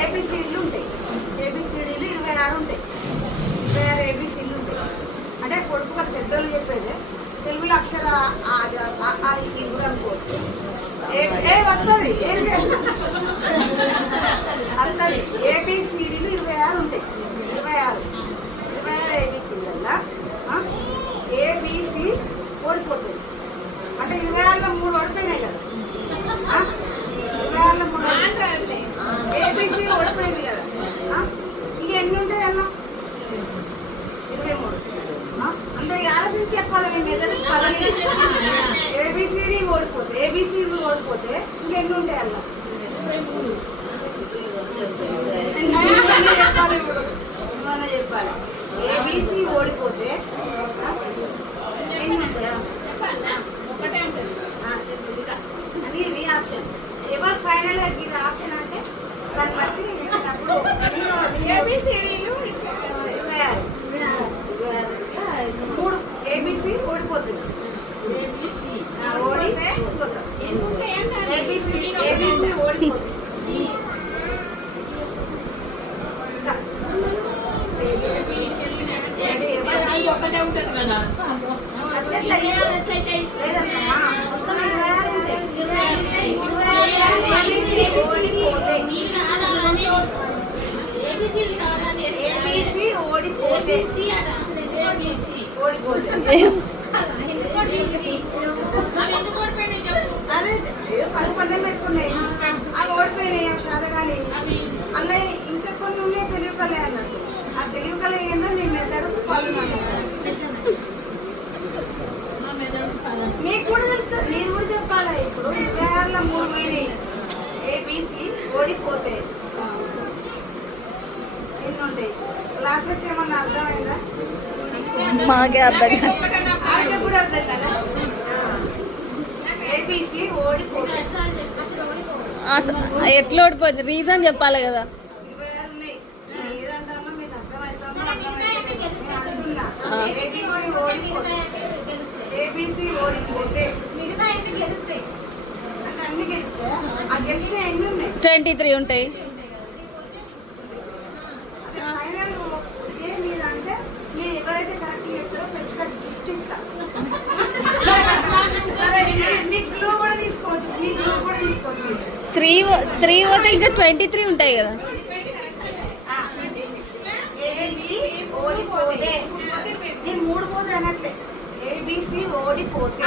ఏబిసిడీలు ఉంటాయి. ఏబిసిడీలు 26 ఉంటాయి. 26 ఏబిసిడీలు ఉంటాయి. అంటే కొడుకు వాళ్ళ పెద్దోళ్ళు చెప్పేది తెలుగులో అక్షర కూడా అనుకోవచ్చు. వస్తుంది వస్తుంది. ఏబిసిడీలు 26 ఉంటాయి. 26 ఏబిసిడీలల్లా ఏబిసి ఓడిపోతుంది. అంటే 26లో 3 ఓడిపోయినాయి కదా. 26లో 3 ఏబిసి ఓడిపోయింది కదా. ఇంక ఎన్ని ఉంటాయి అన్న? 23. అంటే ఆలోచించి చెప్పాలి మేము ఎదురు ఏబిసిడి ఓడిపోతే ఇంకెన్ని ఉంటాయి అన్న? చెప్పాలి. ఇప్పుడు చెప్పాలి. ఏబిసి ఓడిపోతే చెప్పు. ఇంకా అని ఇది ఆప్షన్. ఎవరు ఫైనల్ ఇది ఆప్షన్ అంటే దాన్ని బట్టి ఏబిసిడీలు 26. 3 ఏబిసి ఓడిపోతుంది. ఏబిసి ఓడిపోతుంది. ఒకటే ఉంటుంది కదా. అదే 10 పెట్టుకున్నాయి. అవి ఓడిపోయినాయి శాతగాని. అలా ఇంకా కొన్ని ఉన్నాయి తెలివి కలే అన్నట్టు. ఆ తెలివి కల ఏందో మీ మెదడు పళ్ళు మీకు కూడా తెలుస్తుంది. నేను కూడా చెప్పాలా? ఇప్పుడు 26లో 3 పోయినాయి. ఏబిసి ఓడిపోతే ఎన్ని ఉంటాయి? క్లాస్ ఏమన్నా అర్థమైందా? మాకే అర్థం కాదు. కూడా అర్థం కదా. ఏబిసి ఓడిపోతే ఎట్లా ఓడిపోయింది రీజన్ చెప్పాలి కదా. ఏదంటామో మీకు ఏబిసి ఓడిపోతే మిగతా ఎన్ని గెలుస్తాయి అంటే అన్ని గెలుస్తాయి. ఆ గెలిచిన ఎన్ని ఉన్నాయి? 23 ఉంటాయి. ఫైనల్ ఇదే మీద అంటే మీరు ఎవరైతే కరెక్ట్ చెప్తారో పెద్ద గిఫ్ట్ ఇస్తా. సరే మీ క్లూ కూడా తీసుకోవచ్చు. 3 పోతే ఇంకా 23 ఉంటాయి కదా. ఓడిపోతే నేను 3 పోతే అనట్లే. ఏబిసి ఓడిపోతే